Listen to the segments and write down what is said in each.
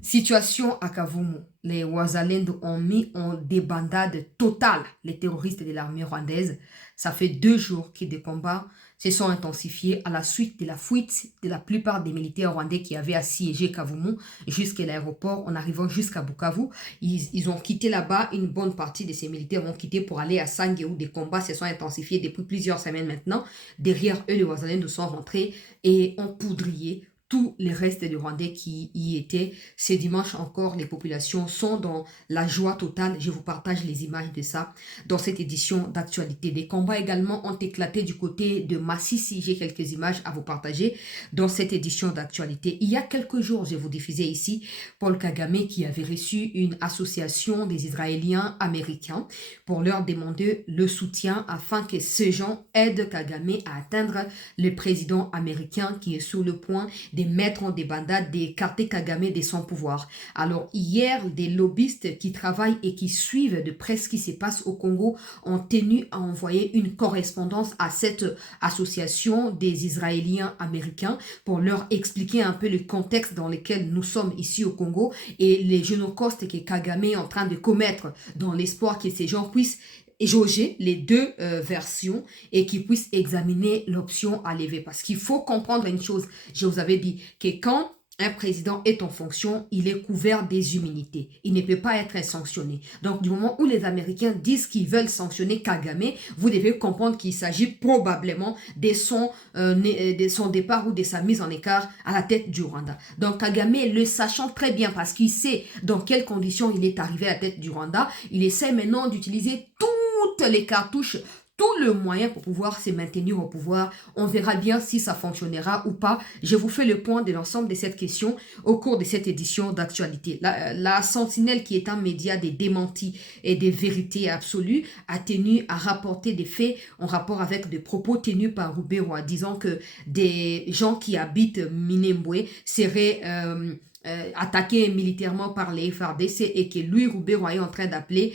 Situation à Kavumu. Les Wazalendo ont mis en débandade totale les terroristes de l'armée rwandaise. Ça fait 2 jours que des combats se sont intensifiés à la suite de la fuite de la plupart des militaires rwandais qui avaient assiégé Kavumu jusqu'à l'aéroport en arrivant jusqu'à Bukavu. Ils ont quitté là-bas, une bonne partie de ces militaires ont quitté pour aller à Sange où des combats se sont intensifiés depuis plusieurs semaines maintenant. Derrière eux, les Wazalendo sont rentrés et ont poudrier tous les restes des Rwandais qui y étaient. Ce dimanche encore, les populations sont dans la joie totale. Je vous partage les images de ça dans cette édition d'actualité. Des combats également ont éclaté du côté de Massissi. J'ai quelques images à vous partager dans cette édition d'actualité. Il y a quelques jours, je vous diffusais ici Paul Kagame qui avait reçu une association des Israéliens américains pour leur demander le soutien afin que ces gens aident Kagame à atteindre le président américain qui est sur le point de mettre en débandade, d'écarter Kagame de son pouvoir. Alors hier, des lobbyistes qui travaillent et qui suivent de près ce qui se passe au Congo ont tenu à envoyer une correspondance à cette association des Israéliens américains pour leur expliquer un peu le contexte dans lequel nous sommes ici au Congo et les génocides que Kagame est en train de commettre dans l'espoir que ces gens puissent jauger les deux versions et qu'ils puissent examiner l'option à lever. Parce qu'il faut comprendre une chose, je vous avais dit que quand un président est en fonction, il est couvert des immunités. Il ne peut pas être sanctionné. Donc, du moment où les Américains disent qu'ils veulent sanctionner Kagame, vous devez comprendre qu'il s'agit probablement de son départ ou de sa mise en écart à la tête du Rwanda. Donc, Kagame, le sachant très bien parce qu'il sait dans quelles conditions il est arrivé à la tête du Rwanda, il essaie maintenant d'utiliser toutes les cartouches, tout le moyen pour pouvoir se maintenir au pouvoir. On verra bien si ça fonctionnera ou pas. Je vous fais le point de l'ensemble de cette question au cours de cette édition d'actualité. La Sentinelle, qui est un média des démentis et des vérités absolues, a tenu à rapporter des faits en rapport avec des propos tenus par Rouberois, disant que des gens qui habitent Minembwe seraient attaqué militairement par les FARDC et que lui, Roubaix, est en train d'appeler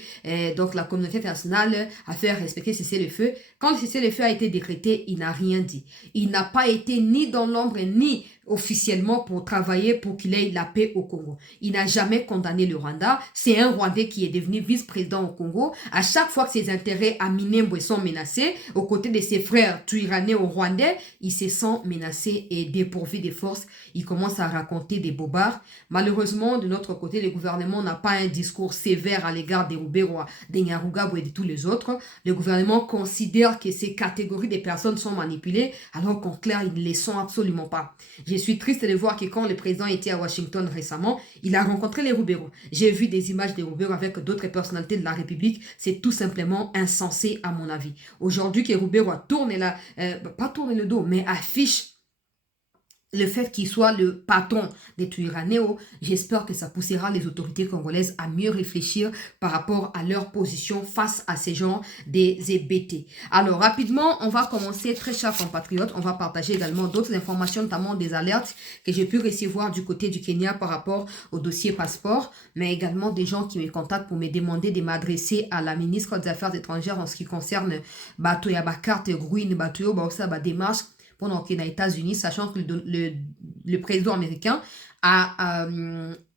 donc la communauté internationale à faire respecter cessez-le-feu. Quand le cessez-le-feu a été décrété, il n'a rien dit. Il n'a pas été ni dans l'ombre ni officiellement pour travailler pour qu'il ait la paix au Congo. Il n'a jamais condamné le Rwanda. C'est un Rwandais qui est devenu vice-président au Congo. À chaque fois que ses intérêts à Minembwe sont menacés, aux côtés de ses frères tuiranais au Rwandais, il se sent menacé et dépourvu de force. Il commence à raconter des bobards. Malheureusement, de notre côté, le gouvernement n'a pas un discours sévère à l'égard des Rouberois, des Nyarugabo et de tous les autres. Le gouvernement considère que ces catégories de personnes sont manipulées, alors qu'en clair, ils ne les sont absolument pas. Je suis triste de voir que quand le président était à Washington récemment, il a rencontré les Rouberois. J'ai vu des images des Rouberois avec d'autres personnalités de la République. C'est tout simplement insensé à mon avis. Aujourd'hui, que Rouberois pas tourne le dos, mais affiche le fait qu'il soit le patron des Twiranéo, j'espère que ça poussera les autorités congolaises à mieux réfléchir par rapport à leur position face à ces gens des EBT. Alors, rapidement, on va commencer, très chers compatriotes, on va partager également d'autres informations, notamment des alertes que j'ai pu recevoir du côté du Kenya par rapport au dossier passeport, mais également des gens qui me contactent pour me demander de m'adresser à la ministre des Affaires étrangères en ce qui concerne Batoya Bakarte, Ruine, Batoyo, Baosa, démarche pendant qu'il est aux États-Unis, sachant que le président américain a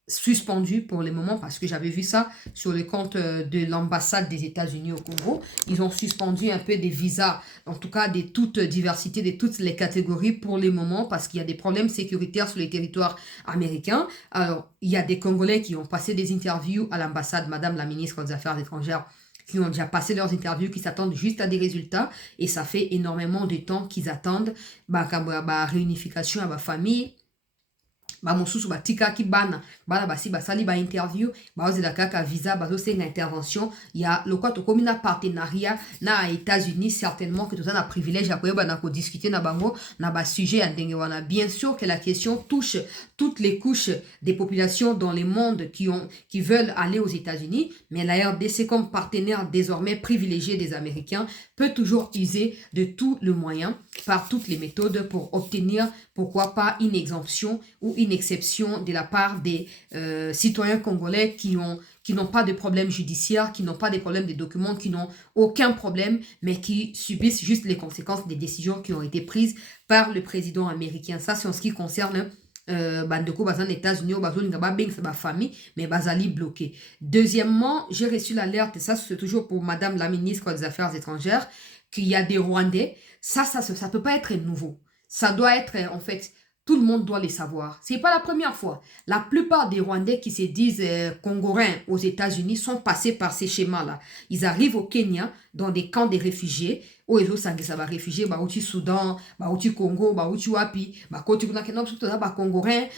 suspendu pour le moment, parce que j'avais vu ça sur le compte de l'ambassade des États-Unis au Congo, ils ont suspendu un peu des visas, en tout cas de toute diversité, de toutes les catégories pour le moment, parce qu'il y a des problèmes sécuritaires sur les territoires américains. Alors, il y a des Congolais qui ont passé des interviews à l'ambassade, Madame la ministre des Affaires étrangères, qui ont déjà passé leurs interviews, qui s'attendent juste à des résultats, et ça fait énormément de temps qu'ils attendent réunification à ma famille, bamosusu batikaki bana basi basali ba interview bazela kaka visa bazosenga intervention ya lokwa tokomi na partenariat na États-Unis, certainement que tout un privilège à koyeba na ko discuter na bango na ba sujet ya ndenge wana. Bien sûr que la question touche toutes les couches des populations dans le monde qui veulent aller aux États-Unis, mais la RDC, comme partenaire désormais privilégié des Américains, peut toujours user de tout le moyen, par toutes les méthodes, pour obtenir, pourquoi pas, une exemption ou une exception de la part des citoyens congolais qui n'ont pas de problème judiciaire, qui n'ont pas de problème de documents, qui n'ont aucun problème, mais qui subissent juste les conséquences des décisions qui ont été prises par le président américain. Ça, c'est en ce qui concerne bandeko baza aux États-Unis ou bazolinga ba beng sa famille mais bazali bloqué. Deuxièmement, j'ai reçu l'alerte, et ça c'est toujours pour madame la ministre des Affaires étrangères, qu'il y a des Rwandais. Ça peut pas être nouveau. Ça doit être en fait, tout le monde doit les savoir. C'est pas la première fois. La plupart des Rwandais qui se disent Congolais aux États-Unis sont passés par ces schémas-là. Ils arrivent au Kenya dans des camps de réfugiés. Où ils ont ça va réfugiés, bah au Soudan, bah au Congo, bah au Wapi, bah côté Congolais,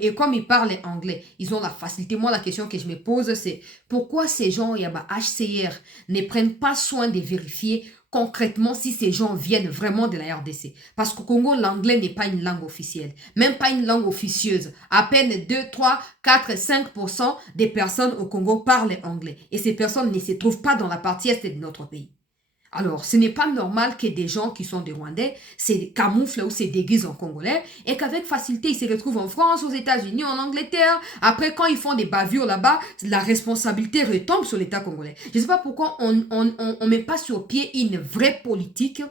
et comme ils parlent anglais, ils ont la facilité. Moi, la question que je me pose, c'est pourquoi ces gens, il y a bah HCR, ne prennent pas soin de vérifier concrètement si ces gens viennent vraiment de la RDC. Parce qu'au Congo, l'anglais n'est pas une langue officielle, même pas une langue officieuse. À peine 2, 3, 4, 5% des personnes au Congo parlent anglais. Et ces personnes ne se trouvent pas dans la partie est de notre pays. Alors, ce n'est pas normal que des gens qui sont des Rwandais se camouflent ou se déguisent en Congolais et qu'avec facilité, ils se retrouvent en France, aux États-Unis, en Angleterre. Après, quand ils font des bavures là-bas, la responsabilité retombe sur l'État congolais. Je ne sais pas pourquoi on ne met pas sur pied une vraie politique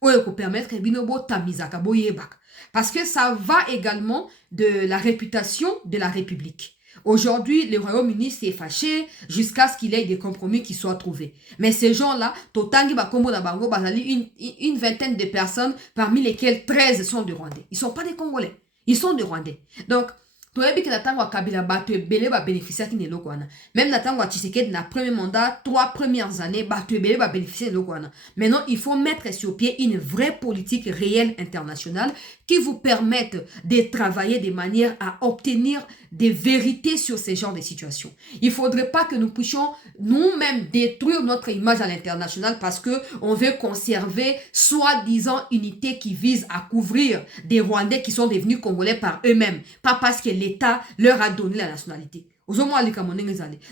pour permettre que Binobo Tamizaka Boyebak. Parce que ça va également de la réputation de la République. Aujourd'hui, le Royaume-Uni s'est fâché jusqu'à ce qu'il y ait des compromis qui soient trouvés. Mais ces gens-là, Totangi Bakombo Nabango, une vingtaine de personnes, parmi lesquelles 13 sont des Rwandais. Ils ne sont pas des Congolais. Ils sont des Rwandais. Donc, toyebi ke na tango Kabila bato ebele ba bénéficiaire qui ne lokwana. Même na tango Tshisekedi na premier mandat, 3 premières années, bato ebele ba bénéficiaire de lokwana. Maintenant, il faut mettre sur pied une vraie politique réelle internationale qui vous permette de travailler de manière à obtenir des vérités sur ces genres de situations. Il ne faudrait pas que nous puissions nous-mêmes détruire notre image à l'international parce que on veut conserver soi-disant unité qui vise à couvrir des Rwandais qui sont devenus Congolais par eux-mêmes, pas parce que l'État leur a donné la nationalité.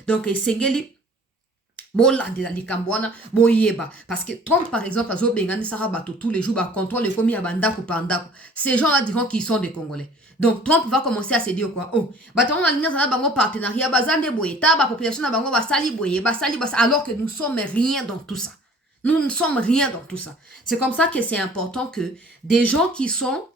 Donc, Sengeli, parce que Trump par exemple tous les jours contrôle les familles ces gens-là diront qu'ils sont des Congolais. Donc Trump va commencer à se dire quoi, oh partenariat population alors que nous sommes rien dans tout ça. Nous ne sommes rien dans tout ça. C'est comme ça que c'est important que des gens qui sont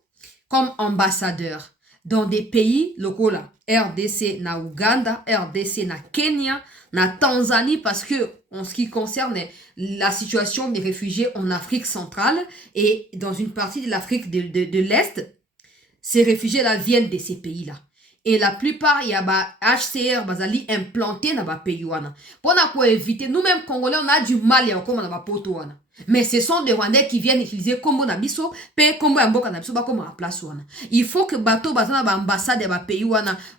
comme ambassadeurs dans des pays locaux là, RDC na Ouganda, RDC na Kenya, na Tanzanie, parce que en ce qui concerne la situation des réfugiés en Afrique centrale et dans une partie de l'Afrique de l'Est, ces réfugiés-là viennent de ces pays-là. Et la plupart, il y a HCR bazali implanté dans les pays. Pour éviter, nous-mêmes Congolais, on a du mal à comme on poto. Mais ce sont des Rwandais qui viennent utiliser Kombo Nabiso, pe Kombo Mboka Nabiso, comme à place. Il faut que bateau bazana ba ambassade de pays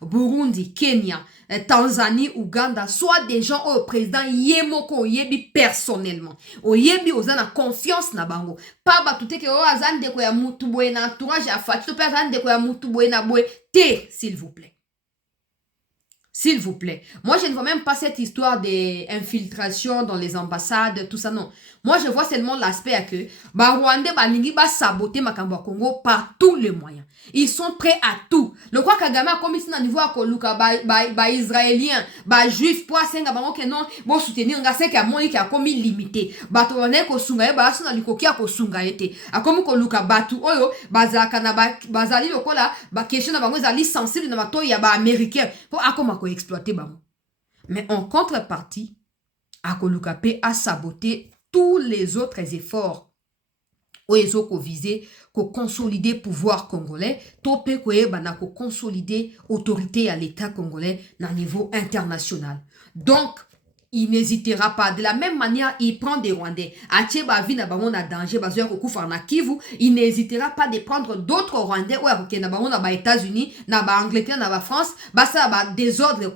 Burundi, Kenya, Tanzanie, Ouganda, soit des gens au président Yemoko Yebi personnellement. O Yebi ozana confiance na bango. Pas batute que o azande ko ya mutu boye na entourage ya fati, to pe azande ko ya mutu boye na boye te, s'il vous plaît. S'il vous plaît. Moi, je ne vois même pas cette histoire d'infiltration dans les ambassades, tout ça, non. Moi, je vois seulement l'aspect que Rwandais, Balingi, saboter Makamba Congo par tous les moyens. Ils sont prêts à tout. Le quoi Kagame a commis à niveau à Koluka, Israélien, Juif, pour Senga, que non, bon soutenir, on sait qu'il y a moyen qui a commis limité. Bato, on est Kosunga, Basuna, Likoki, a Kosunga, été. A comme Koluka, Batu, Oyo, Bazakana, Bazali, le kola, question de Bango, Zali, sensible, de Mato, il y a américain. Pour Akoma, exploiter Bango. Mais en contrepartie, Akoluka P a saboté tous les autres efforts ko visé ko consolider pouvoir congolais, topé ko ko consolider autorité à l'état congolais à niveau international. Donc il n'hésitera pas. De la même manière, il prend des Rwandais. Il n'hésitera pas de prendre d'autres Rwandais ou aux États-Unis, aux Angleterre, aux France. Désordre.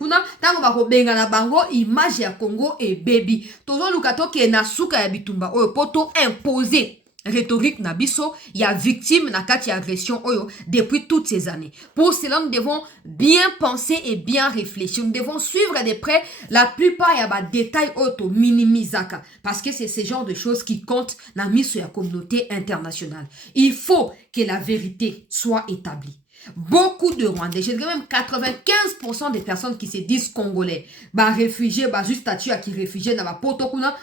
Image ya Congo et baby. Tozo lukato ke na suka ya bitumba. Poto imposé. Rhétorique nabiso, il y a victime na kati agression oyo depuis toutes ces années. Pour cela, nous devons bien penser et bien réfléchir. Nous devons suivre de près la plupart y a des détails auto minimisaka parce que c'est ce genre de choses qui comptent dans la communauté internationale. Il faut que la vérité soit établie. Beaucoup de Rwandais, je dirais même 95% des personnes qui se disent congolais, réfugiés, juste statut à qui réfugiés dans la potokuna,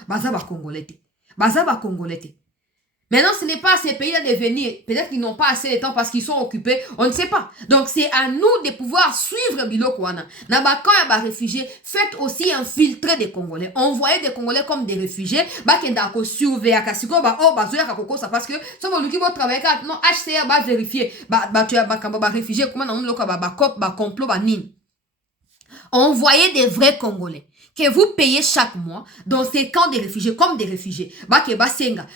congolais. Congolais. Maintenant, ce n'est pas à ces pays-là de venir. Peut-être qu'ils n'ont pas assez de temps parce qu'ils sont occupés. On ne sait pas. Donc, c'est à nous de pouvoir suivre Bilokwana. Quand il y a des réfugiés, faites aussi infiltrer des Congolais. Envoyez des Congolais comme des réfugiés. Kenda surveiller. Parce que si vous travailler, non, HCR va vérifier. Tu as réfugiés. Comment on a complot, envoyez des vrais Congolais que vous payez chaque mois dans ces camps de réfugiés comme des réfugiés.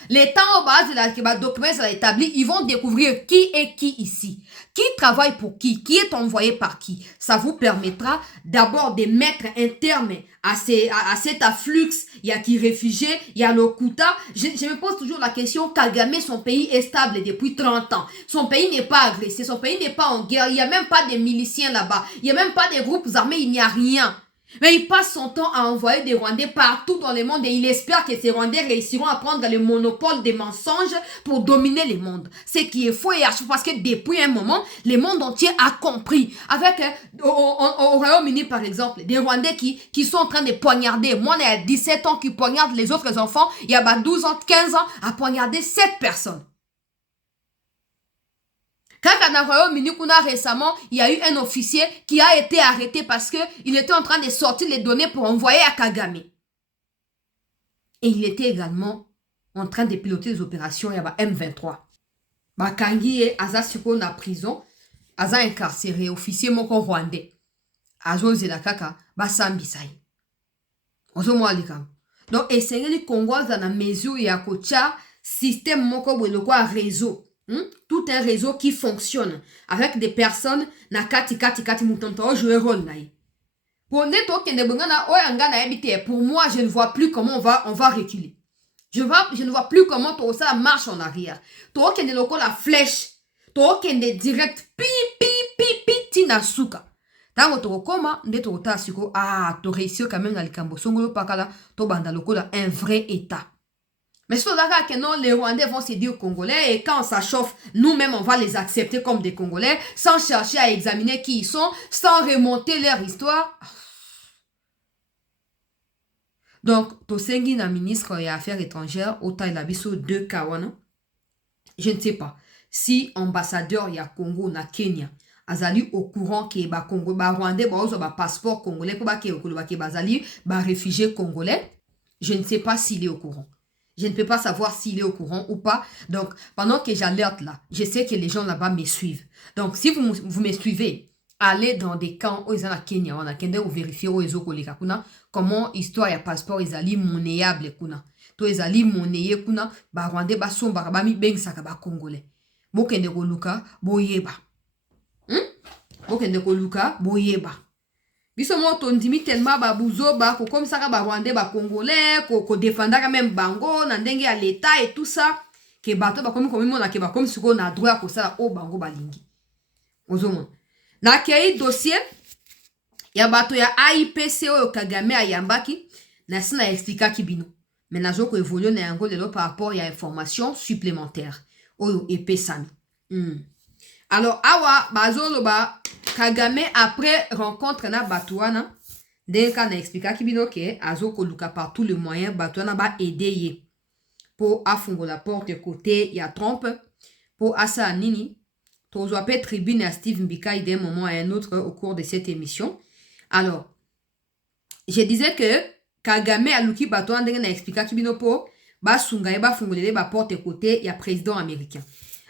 Les temps au bas de la documents sont établis, ils vont découvrir qui est qui ici, qui travaille pour qui est envoyé par qui. Ça vous permettra d'abord de mettre un terme à cet afflux. Il y a qui réfugiés, il y a le Kuta. Je me pose toujours la question, Kagame, son pays est stable depuis 30 ans. Son pays n'est pas agressé, son pays n'est pas en guerre, il n'y a même pas de miliciens là-bas, il n'y a même pas de groupes armés, il n'y a rien. Mais il passe son temps à envoyer des Rwandais partout dans le monde et il espère que ces Rwandais réussiront à prendre le monopole des mensonges pour dominer le monde. Ce qui est faux et archi parce que depuis un moment, le monde entier a compris. Avec au Royaume-Uni par exemple, des Rwandais qui sont en train de poignarder. Moi, il y a 17 ans qui poignardent les autres enfants. Il y a 12 ans, 15 ans à poignarder 7 personnes. Quand au Royaume-Uni, récemment, il y a eu un officier qui a été arrêté parce qu'il était en train de sortir les données pour envoyer à Kagame. Et il était également en train de piloter des opérations, il y a M23. Kangi est Azasiko na prison, Aza incarcéré, officier moko rwandais. Azo zelakaka, Sambisai. Ozo mwalikam. Donc, essayez Congo dans la mesure ya kocha système moko bweloko a réseau. Tout un réseau qui fonctionne avec des personnes na kati mutonto jouer rôle naï. Pour moi, je ne vois plus comment on va reculer. Je ne vois plus comment tout ça marche en arrière. Toi qui est la flèche, toi qui est direct pi tina suka. Tango to koma nde to ta siko to réussir quand même na likambo songolo pakala to banda lokola un vrai état. Mais c'est là que non, les Rwandais vont se dire Congolais et quand ça chauffe, nous-mêmes, on va les accepter comme des Congolais sans chercher à examiner qui ils sont, sans remonter leur histoire. Donc, Tosengi, na ministre des Affaires étrangères, au Tailabiso de Kawana, je ne sais pas si ambassadeur ya Congo na Kenya azali au courant que ba Congo ba Rwandais ba ozo ba passeport congolais pour ba ke bazali ba réfugiés congolais. Je ne sais pas s'il est au courant. Je ne peux pas savoir s'il est au courant ou pas. Donc, pendant que j'alerte là, je sais que les gens là-bas me suivent. Donc, si vous me suivez, allez dans des camps où ils sont à Kenya, on a Kenya ou vérifier où ils ont comment histoire et passeport ils allaient monnayable kuna. To ils allaient monnayer kuna, ba Rwandais ba somba ba mi beng saka ba Congolais. Bo kende ko luka boyeba. Bo kende ko luka boyeba. Biso mo tondimi tellement babuzo ko comme ça ba Rwandais ba Congolais ko défendaka même bango na ndenge ya l'état et tout ça que bato ba comme mona ke ba comme siko na droit ko ça o bango balingi. Ozomo. Na kei dossier ya bato ya AIPC o Kagame ayambaki na sina explica kibino. Mais nazo ko évoluer na yango lelo par rapport à information supplémentaire oyo epesami. Alors awa bazolo ba Kagame après rencontre na Batouana, Denka na expliqué kibino ke azo koluka par tous les moyens Batouana ba aider ye pour afungo la porte côté ya Trump pour asa nini tozo appelle tribune à Steve Mbika d'un moment à un autre au cours de cette émission. Alors je disais que Kagame aluki Batouana denga na expliqué kibino po ba sunga ba fungolele ba porte côté ya président américain.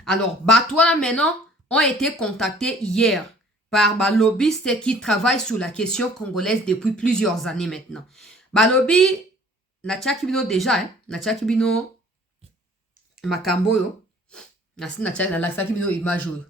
Alors Batouana maintenant ont été contactés hier par des lobbyistes qui travaillent sur la question congolaise depuis plusieurs années maintenant. Balobi, na tchakibino déjà, na tchakibino makamboyo, na tchakibino imajo.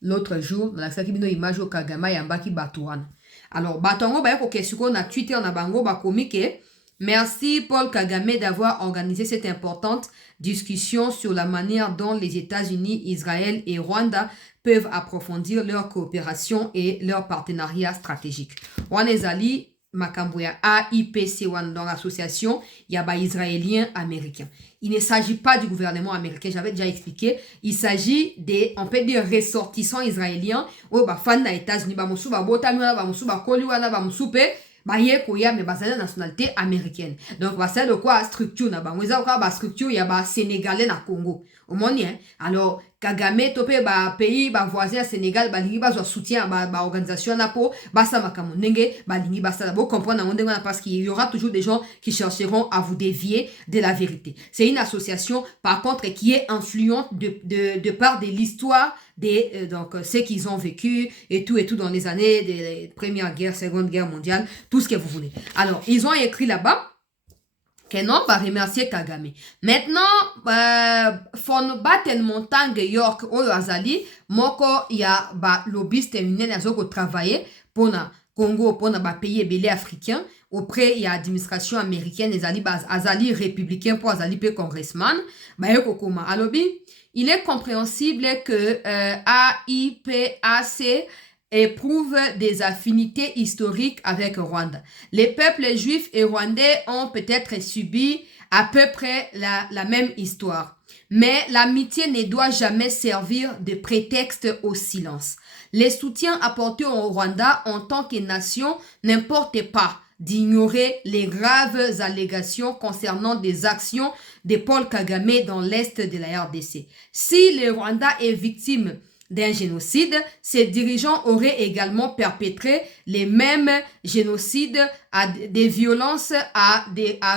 L'autre jour, na tchakibino imajo Kagama yambaki Batouana. Alors, Batongo bayako kesuko na Twitter na bango bakomike. Merci Paul Kagame d'avoir organisé cette importante discussion sur la manière dont les États-Unis, Israël et Rwanda peuvent approfondir leur coopération et leur partenariat stratégique. Wanezali Makamboya AIPC dans l'association Yaba Israélien américain. Il ne s'agit pas du gouvernement américain, j'avais déjà expliqué. Il s'agit des, on peut dire, ressortissants israéliens. Oh, bah, fan des États-Unis, bah, moussou, bah, botamina, bah, moussou, bah, koliwana, bah, moussoupe. baye koya mais bazali nationalité américaine. Donc basali quoi structure na bango eza quoi ba structure ya ba sénégalais na Congo. Omoni hein. Alors Kagame topé ba pays ba voisin Sénégal ba lingi bazwa soutien ba organisation na po basa makamu ndenge ba lingi basa bo comprendre na ndenge parce qu'il y aura toujours des gens qui chercheront à vous dévier de la vérité. C'est une association par contre qui est influente de part de l'histoire des donc ce qu'ils ont vécu et tout dans les années de Première Guerre, Seconde Guerre mondiale, tout ce que vous voulez. Alors, ils ont écrit là-bas que non, va remercier Kagame. Maintenant, fon baten montagne York oyo azali, moko ya ba lobbyiste minene azoko travailler pour na Congo, pour na ba pays belé africain auprès ya administration américaine azali républicain pour azali pe congressman, ba yoko koma alobi. Il est compréhensible que AIPAC éprouve des affinités historiques avec Rwanda. Les peuples juifs et rwandais ont peut-être subi à peu près la même histoire. Mais l'amitié ne doit jamais servir de prétexte au silence. Les soutiens apportés au Rwanda en tant que nation n'importe pas d'ignorer les graves allégations concernant des actions de Paul Kagame dans l'est de la RDC. Si le Rwanda est victime d'un génocide, ses dirigeants auraient également perpétré les mêmes génocides des violences à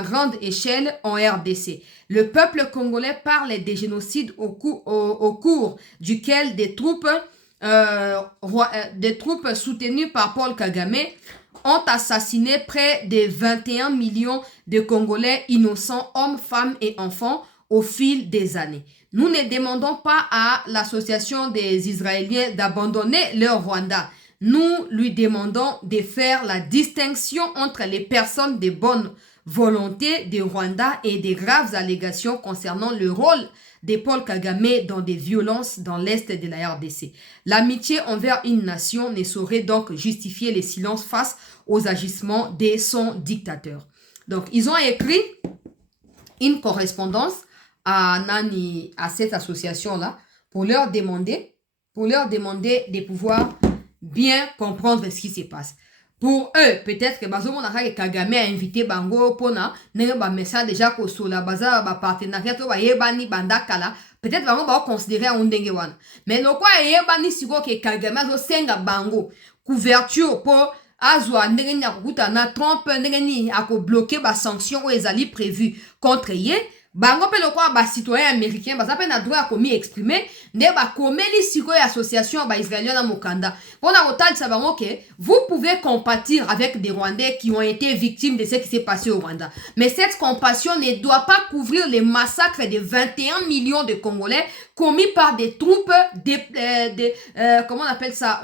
grande échelle en RDC. Le peuple congolais parle des génocides au cours duquel des troupes soutenues par Paul Kagame ont assassiné près de 21 millions de Congolais innocents, hommes, femmes et enfants au fil des années. Nous ne demandons pas à l'association des Israéliens d'abandonner leur Rwanda. Nous lui demandons de faire la distinction entre les personnes de bonne volonté du Rwanda et des graves allégations concernant le rôle de Paul Kagame dans des violences dans l'est de la RDC. L'amitié envers une nation ne saurait donc justifier les silences face aux agissements de son dictateur. Donc, ils ont écrit une correspondance à cette association-là pour leur demander de pouvoir bien comprendre ce qui se passe. Pour eux, peut-être que Kagame a invité Bango Pona, n'a message déjà que sur la base de partenariat, peut-être Bango va considérer un dengewan. Mais le quoi est si que Kagame a senga Bango, couverture pour Azwa ndenge na Trump ndenge a bloqué ba sanction ou ezali prévu contre ye. Bango pe le quoi ba citoyen américain ba zape na droit komi exprimer nde ba komeli siko association ba israélien na mokanda pona kotal sa bango que vous pouvez compatir avec des Rwandais qui ont été victimes de ce qui s'est passé au Rwanda, mais cette compassion ne doit pas couvrir les massacres de 21 millions de Congolais commis par des troupes comment on appelle ça,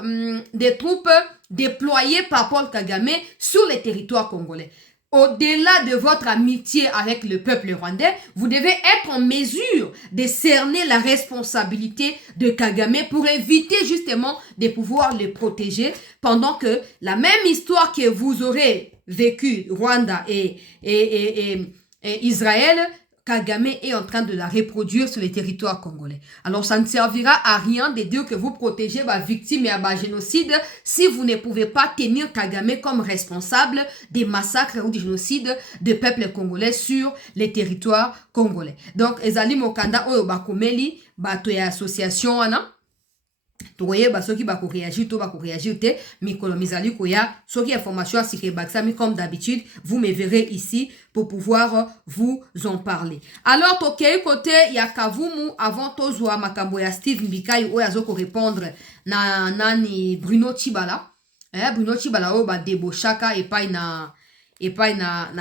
des troupes déployées par Paul Kagame sur les territoires congolais. Au-delà de votre amitié avec le peuple rwandais, vous devez être en mesure de cerner la responsabilité de Kagame pour éviter justement de pouvoir le protéger pendant que la même histoire que vous aurez vécue, Rwanda et Israël, Kagame est en train de la reproduire sur les territoires congolais. Alors, ça ne servira à rien de dire que vous protégez ma victime et à génocide si vous ne pouvez pas tenir Kagame comme responsable des massacres ou des génocides de peuples congolais sur les territoires congolais. Donc, Ezali Mokanda Oyo Bakomeli, Bato ya association, toye ba soki ba ko réagir to ba ko réagir te mikolo mizali koya soki information asike baksami comme d'habitude vous me verrez ici pour pouvoir vous en parler. Alors tokei côté ya Kavumu avant tozwa makambo ya Steve Mbikai oyo azoko répondre na nani Bruno Tshibala Bruno Tshibala oyo ba debochaka epai na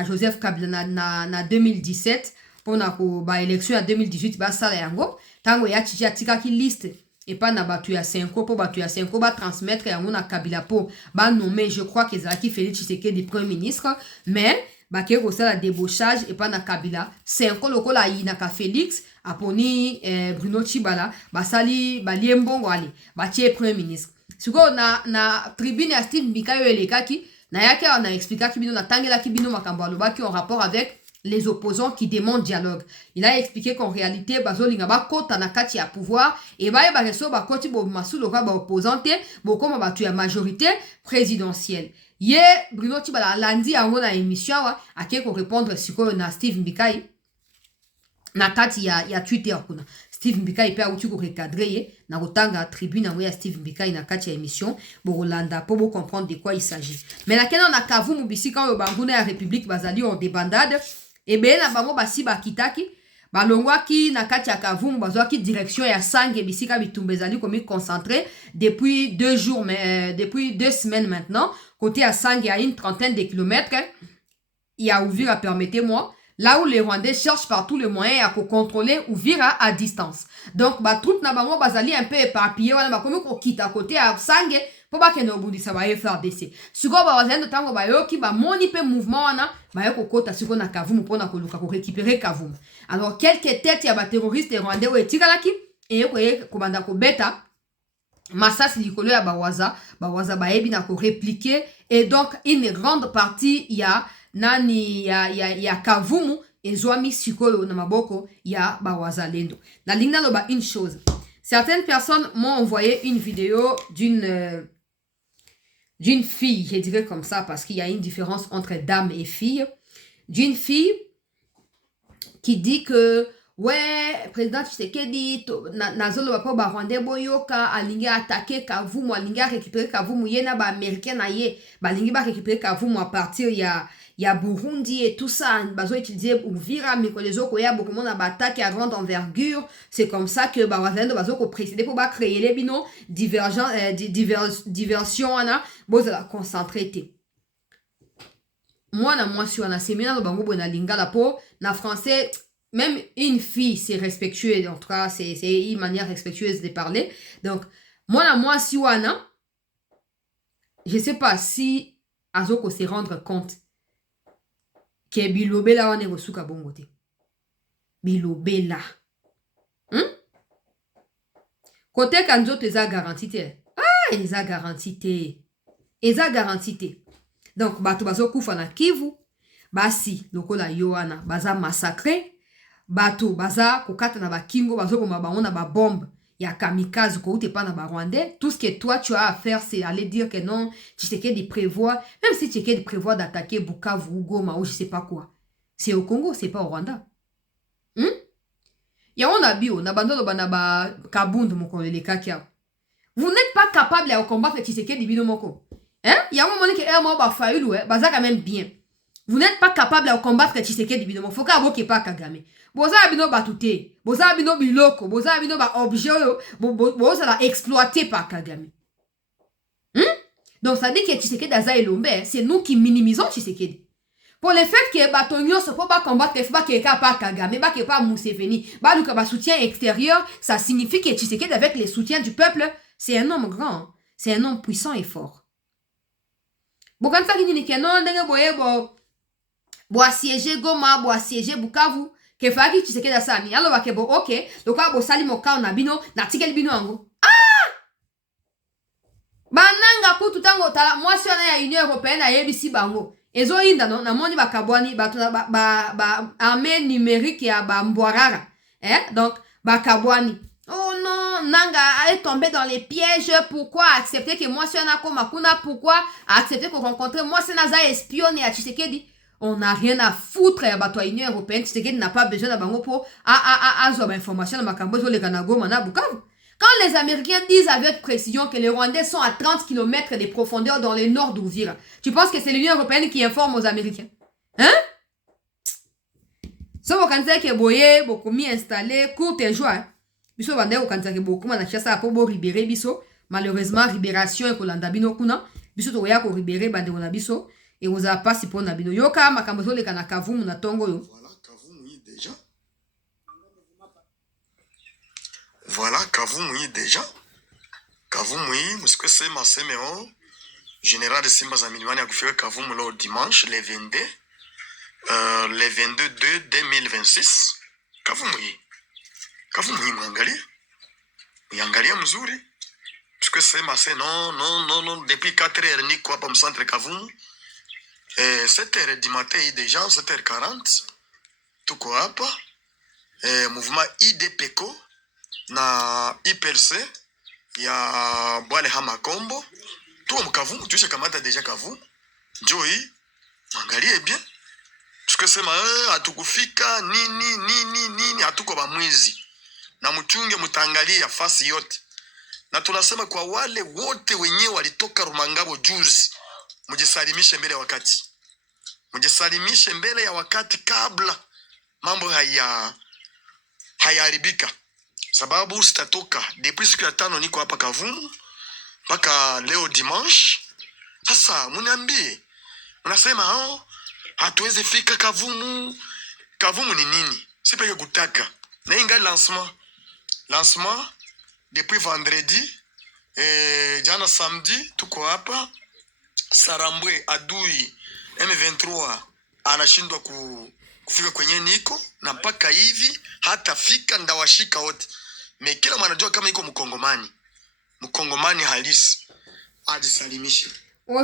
Joseph Kabila na 2017 pona ko ba élection ya 2018 ba sala yango tango ya tika ki liste et pas na batu ya Senko po batu ya Senko ba transmettre yango na Kabila po ba nommer je crois que Zaki Félix Tshisekedi premier ministre mais ba ke ko sala débauchage et pas na Kabila Senko lokola ina ka Félix aponi Bruno Tshibala ba sali ba liembongo ali ba tie premier ministre siko na tribune ya Steve Mbikai elekaki na yake on a expliqué ki bino na tangela ki bino makambo alobaki en rapport avec les opposants qui demandent dialogue. Il a expliqué qu'en réalité, bazolinga ba kota na kati ya pouvoir et ba reso ba koti bo masulo ba opposante bo comme ba tu ya majorité présidentielle. Ye Bruno Tibala lundi yango na émission wa ake ko répondre sikoyo na Steve Mbikai na kati ya Twitter kuna. Steve Mbikai pe auti ko recadrer ye na kotanga tribune yango ya Steve Mbikai na kati ya émission pour Rolanda pour vous comprendre de quoi il s'agit. Mais la kena na Kavumu bisika oyo banguna ya République bazali en débandade et ben na bango basi bakitaki balongwaki na kati ya Kavumu bazwaki direction ya Sange bisika bitumba ezali komi concentré depuis 2 jours mais depuis 2 semaines maintenant côté à Sange à une trentaine de kilomètres il y a Uvira permettez-moi là où les Rwandais cherchent par tous les moyens à contrôler Uvira à distance donc ba troupes na bango bazali un peu éparpillé wana bakomi ko kita côté à Sange po ba kende obundisa ba FRDC siko ba wazendo tango ba yoki ba moni pe mouvement wana ba yoko kota siko na Kavumu pona ko luka ko récupérer Kavumu alors quelques têtes ya ba terroristes rwandais o etikalaki et yoko ko banda ko beta masasi likolo ya bawaza bayebi na ko répliquer et donc une grande partie ya nani ya Kavumu ezwami sikoyo na maboko ya bawazalendo na lingna loba une chose certaines personnes m'ont envoyé une vidéo d'une fille, je dirais comme ça parce qu'il y a une différence entre dame et fille, d'une fille qui dit que ouais, président Tshisekedi nazolo ba po ba Rwandais boyoka alingi attaquer Kavumu alingi récupérer Kavumu yena ba américain na ye balingi ba récupérer Kavumu à partir ya Burundi et tout ça bazo utiliser Uvira mais que les autres ya beaucoup monde ba attaque à grande envergure c'est comme ça que ba wazendo bazo ko précéder pour ba créer les bino diversion ana bozo la concentrer moi sur na séminaire bango bona lingala po na français. Même une fille, c'est respectueux. En tout cas, c'est une manière respectueuse de parler. Donc, moi, si wana, je sais pas si Azoko se rendre compte que Bilobela wane rosuka bongote. Bilobela. Côté kanzo te za garantité. Ah, eza garantité. Eza garantité. Donc, bato bazo kufa na Kivu. Basi, lokola yoana, baza massacré. Bato baza kokata na bakingo bazo ko mabango na ba bombe ya kamikaze ko ute pa na ba Rwandais tout ce que toi tu as à faire c'est aller dire que non Tshisekedi prévoit même si Tshisekedi prévoit d'attaquer Bukavu Goma ou je sais pas quoi c'est au Congo c'est pas au Rwanda ya on a bio na bandolo bana ba kabundu moko le kakia vous n'êtes pas capable de combattre Tshisekedi bino moko ya on moni que mo ba fayulu baza quand même bien. Vous n'êtes pas capable de combattre Tshisekedi bino. Faut ka boke pa Kagame. Boza bino batute. Boza bino biloko. Boza bino ba objet. Boza la exploité par Kagame. Donc ça dit que Tshisekedi Aza Elombe, c'est nous qui minimisons Tshisekedi. Pour le fait que Batonyo se peut pas combattre, faut pas qu'il y ait pas Kagame, pas qu'il y ait pas Museveni, pas le soutien extérieur, ça signifie que Tshisekedi avec le soutien du peuple, c'est un homme grand, c'est un homme puissant et fort. Bon comme ça qui dit que non, ndenge boye bo assiéger Goma, bo assiéger Bukavu, ke faki Tshisekedi asani. Alors ba ke bo OK, donc bo sali moka na bino, na tikeli bino ango. Ah! Bananga kutu tango tala, moi si on a Union européenne a yebisi bango. Ezo inda non na moni ba kabwani ba armée numérique ya ba mbwarara. Donc ba kabwani. Oh non, Nanga est tombé dans les pièges. Pourquoi accepter que moi si on a comme Makuna, pourquoi accepter qu'on rencontre moi c'est naza espionne à Tshisekedi? On n'a rien à foutre à la Union européenne. Tshisekedi n'a pas besoin d'avoir pour avoir information dans ma cambo les Kanago mana Bukavu. Quand les Américains disent avec précision que les Rwandais sont à 30 km de profondeur dans le nord d'Uvira, tu penses que c'est l'Union européenne qui informe aux Américains? Hein? Ça vous pensez que boye beaucoup mis installé courte joie. Biso bande au kanza ke beaucoup na chasa pour bo libérer biso. Malheureusement libération et kolanda bino kuna. Biso to ya ko libérer bande na biso. Et vous avez pas si pour Nabino. Yoka, makambozo le kana Kavumu na tongo yo. Voilà, Kavumu déjà. Voilà, Kavumu déjà. Kavumu, parce que c'est ma séméon. Général de Simba Zamiliwani a fait Kavumu le dimanche, le 22. Le 22 2026. Kavumu. Kavumu mwangali. Yangali mzuri. Parce que c'est ma sé, non. Depuis 4 heures, ni quoi, pour me centre Kavumu. 7h du matin déjà, 7h40, tout quoi pas. Mouvement IDPECO, na IPLC, il y a Boale Hamakombo, tout le Kavumu, tu sais comment t'as déjà Kavumu. Joy, angalie bien. Tukasema hatukufika nini hatuko bamwizi. Na mchunge mtaangalia fasi yote. Na tunasema kwa wale wote wenyewe walitoka Rumangabo juzi, mjisalimishe mbele ya wakati. Mjisalimishe mbele ya wakati kabla mambo hayaharibika. Sababu sitatoka depuis siku ya 5 niko hapa Kavumu mpaka leo dimanche. Sasa mniambie, unasema hatuwezi fika Kavumu. Kavumu ni nini? Sipeke kutaka. Na inga lancement depuis vendredi, jana samedi tuko hapa. Sarambwe adui M23 anashindwa kufika kwenye niko, na mpaka hivi hata fika ndawashika wote. Kila mwanajua kama iko mkongomani halisi ajisalimishe.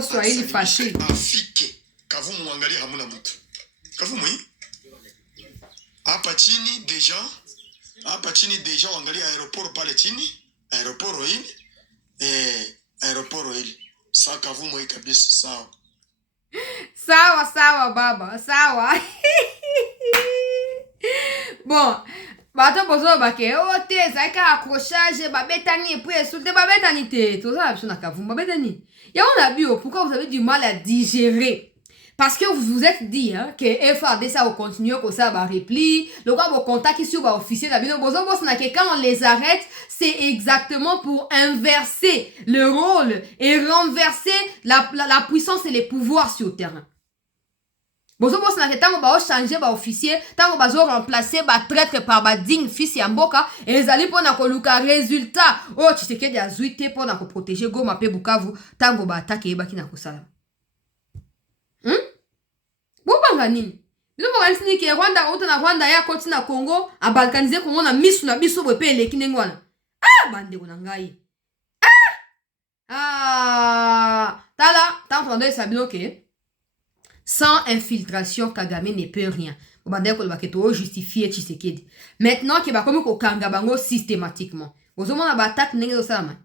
Swahili fashi afike Kavumu, mwangalie hamuna mtu. Kavumu hii hapa chini deja angalia aeroport pale chini, aeroport hili. Sawa Kavumu hii kabisa, sawa baba, sawa. Bon, bato bozo bake te zaka accrochage babetani et puis insulter babetani te. Tout ça na Kavumu babetani. Ya on a vu pourquoi vous avez du mal à digérer. Parce que vous vous êtes dit que FARD ça va continuer comme ça va repli, le quoi vos contacts ici va officier la bino bozo boss na que quand on les arrête, c'est exactement pour inverser le rôle et renverser la puissance et les pouvoirs sur le terrain. Bozo boss na que tango ba changer ba officier, tango ba zo remplacer ba traître par ba digne fils ya mboka et les ali pona ko luka résultat. Oh Tshisekedi azuite pona ko protéger Goma pe Bukavu, tango ba attaquer ba kina ko sala. Bobanga nini? Bino bakanisi ke Rwanda auto na Rwanda ya koti na Congo, a balkaniser Congo na misu na biso bo pe eleki ndengwana. Bandeko na ngai. Tala, tant on doit savoir que sans infiltration Kagame ne peut rien. Bandeko ba keto justifier Tshisekedi. Maintenant que ba komi ko kanga bango systématiquement. Ozomona ba attaque ndenge do salama.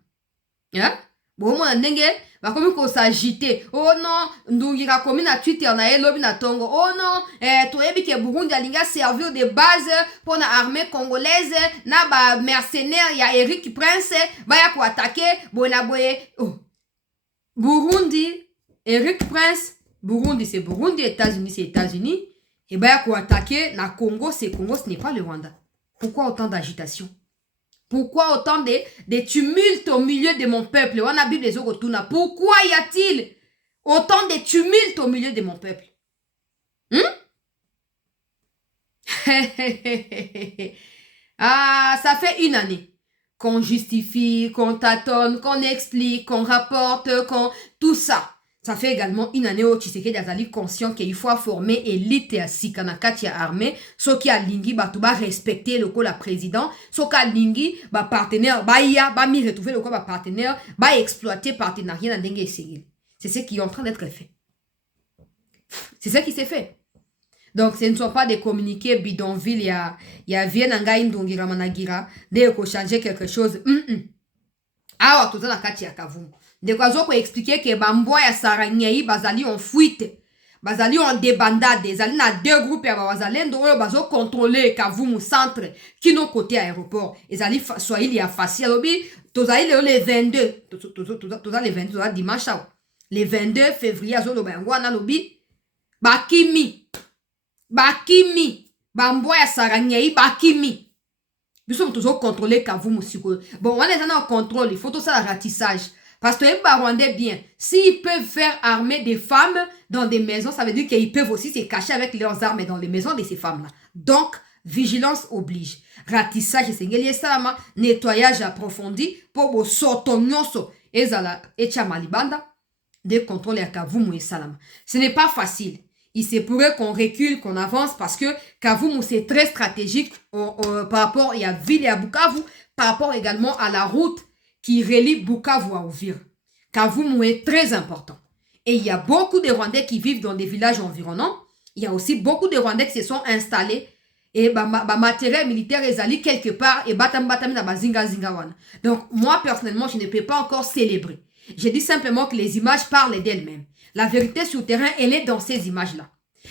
Bomona ndenge bakomi ko s'agiter. Oh non, ndungira komi na Twitter na elobi na tongo. Oh non, toyebi ke Burundi alinga servir de base pour la armée congolaise na ba mercenaires ya Eric Prince baya ko attaquer bona boye. Oh. Burundi, Eric Prince, Burundi c'est Burundi, États-Unis c'est États-Unis et baya ko attaquer na Congo, c'est Congo, ce n'est pas le Rwanda. Pourquoi autant d'agitation? Pourquoi autant de tumultes au milieu de mon peuple? On a Bible les Orotuna. Pourquoi y a-t-il autant de tumultes au milieu de mon peuple? Ça fait une année qu'on justifie, qu'on tâtonne, qu'on explique, qu'on rapporte, tout ça. Ça fait également une année où Tshisekedi azali conscient qu'il faut former élite à Sikanakati à armée, ce qui a lingi batuba respecter le la président, ce qui a lingi ba partenaire ba mi retrouver le ba partenaire, ba exploiter partenariat na dengue essayé. C'est ce qui est en train d'être fait. C'est ce qui s'est fait. Donc ce ne sont pas des communiqués bidonville il y a Vienanga Indongira Managira, dès qu'on changer quelque chose. Ah, tout ça na kati ya Kavumu. De quoi zo ko expliquer que bamboa ya Saranyei bazali en fuite. Bazali en débandade. Bazali na deux groupes ya bazalendo oyo bazo contrôler Kavumu centre qui no côté aéroport. Ezali Swahili ya facia lobi tozali le 22. Toza le 22 toza dimanche. Le 22 février azo loba ngwana lobi bakimi. Bamboa ya Saranyei bakimi. Nous sommes toujours contrôlés Kavumu siko. Bon, on est en contrôle, il faut tout ça le ratissage. Parce que les Rwandais bien, s'ils peuvent faire armer des femmes dans des maisons, ça veut dire qu'ils peuvent aussi se cacher avec leurs armes dans les maisons de ces femmes-là. Donc, vigilance oblige. Ratissage et salama, nettoyage approfondi pour vos sotonyoso et zala et chamalibanda de contrôler à Kavumu et Salama. Ce n'est pas facile. Il se pourrait qu'on recule, qu'on avance parce que Kavumu c'est très stratégique par rapport à ville et à Bukavu, par rapport également à la route qui relie Bukavu à Uvira. Kavumu est très important. Et il y a beaucoup de Rwandais qui vivent dans des villages environnants. Il y a aussi beaucoup de Rwandais qui se sont installés et matériel militaire est allé quelque part et batam na bazinga zinga wana. Donc moi personnellement, je ne peux pas encore célébrer. J'ai dit simplement que les images parlent d'elles-mêmes. La vérité sur le terrain, elle est dans ces images-là.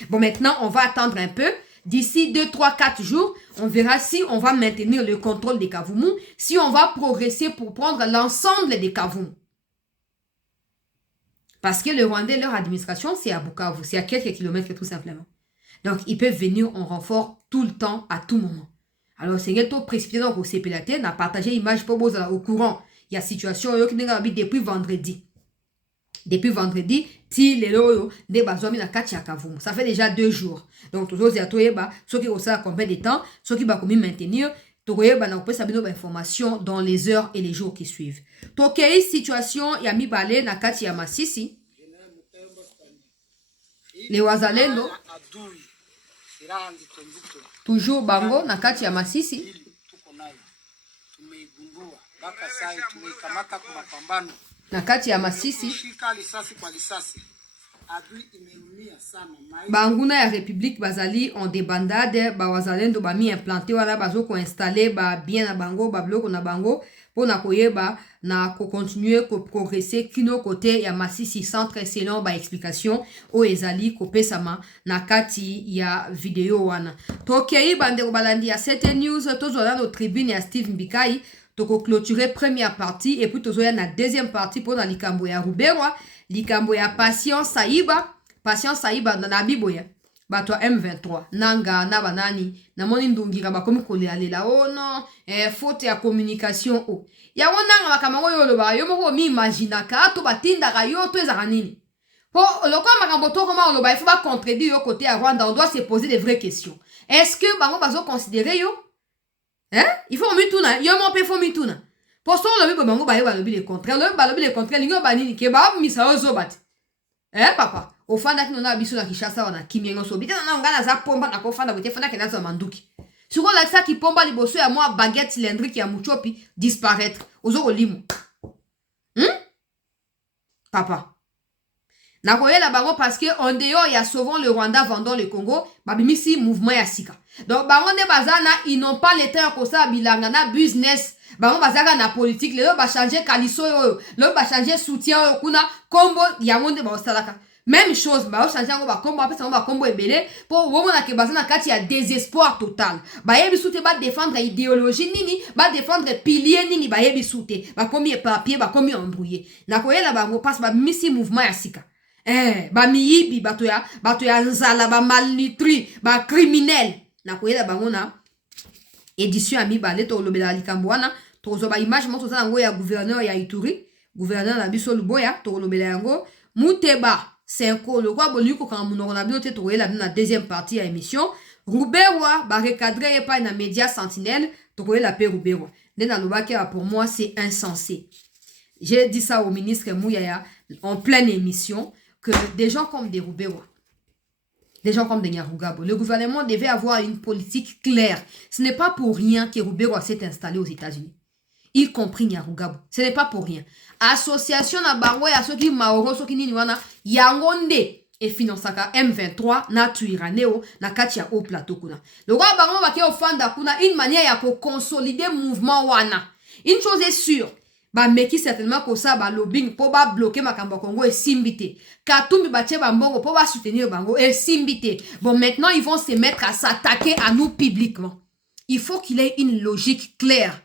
Bon, maintenant, on va attendre un peu. D'ici 2, 3, 4 jours, on verra si on va maintenir le contrôle des Kavumu, si on va progresser pour prendre l'ensemble des Kavumu. Parce que le Rwandais, leur administration, c'est à Bukavu, c'est à quelques kilomètres tout simplement. Donc, ils peuvent venir en renfort tout le temps, à tout moment. Alors, c'est un taux précipité donc au CPLAT, on a partagé l'image pour vous au courant. Il y a situation qui n'est pas depuis vendredi. Depuis vendredi, si les loyaux des bazomi na kati ya Kavumu. Ça fait déjà 2 jours. Donc, tous les autres, ceux qui ont ça combien de temps, ceux qui vont maintenir, on peut savoir nos informations dans les heures et les jours qui suivent. Donc, situation ya mi balé na kati ya Masisi. Les wazalendo. Toujours bango na kati ya Masisi. Na kati ya Masisi. Banguna ya République bazali en débandade, ba wazalendo ba mi implanté wala bazo ko installer ba bien na bango, ba bloko na bango pour na koyeba na ko continuer ko progresser kino côté ya Masisi centre selon ba explication o ezali ko pesama na kati ya video wana. Tokei bande ko balandi ya 7 news tozola no tribune ya Steve Mbikai. Toko clôturer première partie et puis tozoya na deuxième partie pour na likambo ya Ruberwa, likambo ya Patience Saïba na biboya. Bato M23 nanga na banani na moni ndungira bakomi kolealela oh non faute ya communication oh ya wonanga makambo yo loba yo moko mi imaginaka to batinda ga yo to ezaka nini po lokwa makambo to koma loba il faut pas contredire yo côté à Rwanda on doit se poser des vraies questions. Est-ce que bango bazo considérer yo il faut mituna yo mo pe faut mituna pour ça lobi bango ba yo ba lobi le contraire le contraire lingo ba nini ke ba misa ozo bat papa ofanda kino na biso na Kishasa wana kimyengo so bita na ngana za pomba na kofanda bote fanda ke nazo manduki siko la sa ki pomba liboso ya moi baguette cylindrique ya muchopi disparaître ozo kolimo papa na koyela bango parce que en dehors ya sauvons le Rwanda vendons le Congo babimisi mouvement ya sika donc bango ne bazana ils n'ont pas le temps ko sa bilanga na business bango bazaka na politique lelo ba changer kaliso yo lelo ba changer soutien yo kuna kombo ya monde ba osalaka même chose ba changer ngo ba kombo apesa ngo ba kombo ebele pour womona ke bazana kati ya désespoir total ba yebi soute ba défendre idéologie nini ba défendre pilier nini ba yebi soute ba komi papier ba komi embrouillé na koyela bango passe ba misi mouvement ya sika ba miyibi bato ya nzala ba malnutri ba criminel na koyela bango na édition ya mibale to lobela likambo wana tozo ba image mo toza ngo ya gouverneur ya Ituri gouverneur na biso Luboya to lobela yango Muteba Senko le quoi bonu ko kan munoko na binote to koyela na deuxième partie ya émission Ruberwa ba recadrer pas na média Sentinelle to koyela pe Ruberwa ndena lobaka pour moi c'est insensé. J'ai dit ça au ministre Mouyaya en pleine émission que des gens comme des Ruberwa, des gens comme des Nyarugabo, le gouvernement devait avoir une politique claire. Ce n'est pas pour rien que Ruberwa s'est installé aux États-Unis, y compris Nyarugabo. Ce n'est pas pour rien. Association na barwe à ceux qui maoro ceux qui niwana yangonde et financaka M23 na tuiraneo na katia au plateau kuna. Le roi baron va ke ofanda kuna une manière ya ko consolider mouvement wana. Une chose est sûre. Ba meki certainement ko sa ba lobbying po ba bloquer makambo Congo et simbité. Katumbi bache ba mbongo po ba soutenir bango et simbité. Bon maintenant ils vont se mettre à s'attaquer à nous publiquement. Il faut qu'il ait une logique claire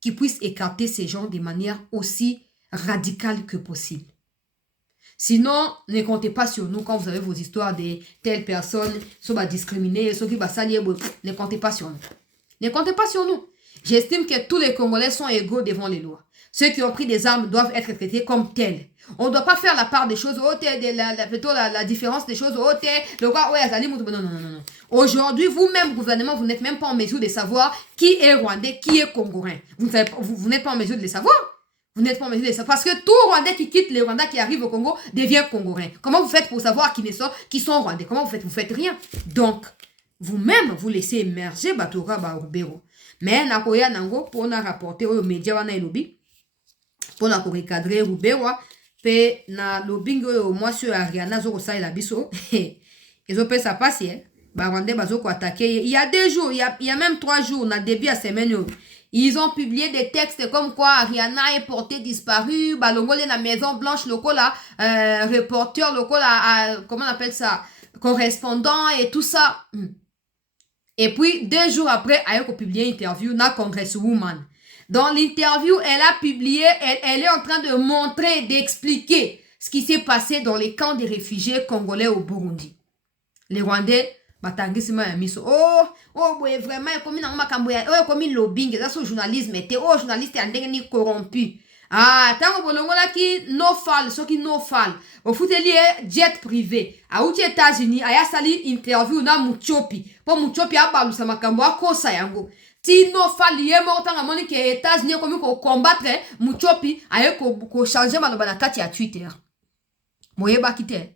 qui puisse écarter ces gens de manière aussi radicale que possible. Sinon, ne comptez pas sur nous quand vous avez vos histoires de telles personnes qui sont discriminées, ceux qui vont s'allier, ne comptez pas sur nous. Ne comptez pas sur nous. J'estime que tous les Congolais sont égaux devant les lois. Ceux qui ont pris des armes doivent être traités comme tels. On ne doit pas faire la part des choses, plutôt la différence des choses, le roi, non. Aujourd'hui, vous-même, gouvernement, vous n'êtes même pas en mesure de savoir qui est Rwandais, qui est Congolais. Vous n'êtes pas en mesure de le savoir. Vous n'êtes pas en mesure de le savoir. Parce que tout Rwandais qui quitte les Rwandais qui arrive au Congo devient Congolais. Comment vous faites pour savoir qui sont Rwandais? Comment vous faites? Vous faites rien. Donc, vous-même, vous laissez émerger Batora Barubero. Mais, Nakoya Nango, pour nous rapporter aux médias, wana elobi, pour nous recadrer Ruberwa, pe na lobbying au mois sur Ariana Zoro sa la biso, ils ont fait ça passer, Barwande Bazoko attaqué. Il y a 2 jours, il y a même 3 jours, on a début à semaine, Ils ont publié des textes comme quoi Ariana est portée disparue, Balongo est la Maison Blanche, local là, reporter, local là, comment on appelle ça, correspondant et tout ça. Et puis, 2 jours après, elle a publié une interview dans Congresswoman. Dans l'interview, elle a publié, elle est en train de montrer, d'expliquer ce qui s'est passé dans les camps des réfugiés congolais au Burundi. Les Rwandais, batangisima ya miso. Ouais, vraiment, comme une makamboya, comme une lobbying, ça c'est journalisme, journaliste est ndenge corrompu. Tango bolongola ki no fall, so ki no fall. Au foutelier jet privé. A uti États-Unis, aya sali interview na Muchopi. Po Muchopi abalu sa makambo akosa yango. Ti no fall ye mo tanga moni ke États-Unis komi ko combattre Muchopi, aya ko changer maloba na kati ya Twitter. Moyeba kite.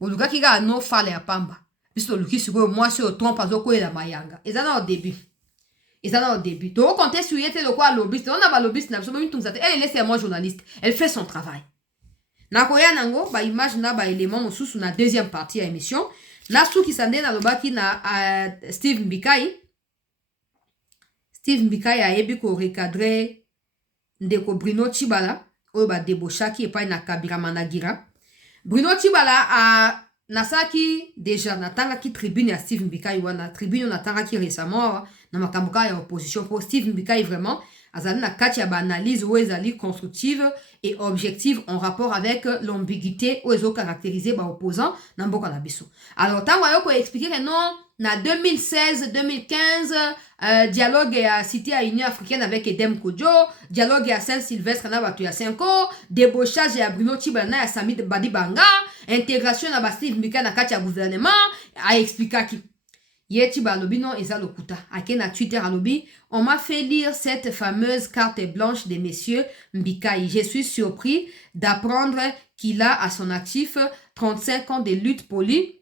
Oluka ki ga no fall ya pamba. Biso luki siko moi sur trompe azoko la mayanga. Ezana au début. Ezana au début. To compter sur yete le quoi lobbyiste. On a ba lobbyiste na so même tout ça. Elle est seulement journaliste. Elle fait son travail. Na koya nango ba image na ba élément mosusu na deuxième partie ya émission. Na sou ki sande na lobaki na Steve Mbikai. Steve Mbikai a yebi ko recadrer ndeko Bruno Tshibala oyo ba deboshaki epai na Kabila Managira. Bruno Tshibala a nasaki déjà natanga ki tribune ya Steve Mbikai wana tribune natanga ki récemment na makambuka ya opposition pour Steve Mbikai vraiment azali na kati ya ba analyse ou ezali constructive et objective en rapport avec l'ambiguïté ou ezo caractériser ba opposant na mboka na biso. Alors tango ayo ko expliquer que non na 2016 2015 dialogue ya cité à Union africaine avec Edem Kodjo, dialogue ya Saint-Sylvestre na batu ya 5 ans, débauchage ya Bruno Tshibala na ya Sami Badibanga, intégration na ba Steve Mbikai na kati ya gouvernement, a expliquer ki Yeti balobi non eza lokuta. Ake na Twitter alobi, on m'a fait lire cette fameuse carte blanche des messieurs Mbikai. Je suis surpris d'apprendre qu'il a à son actif 35 ans de lutte polie,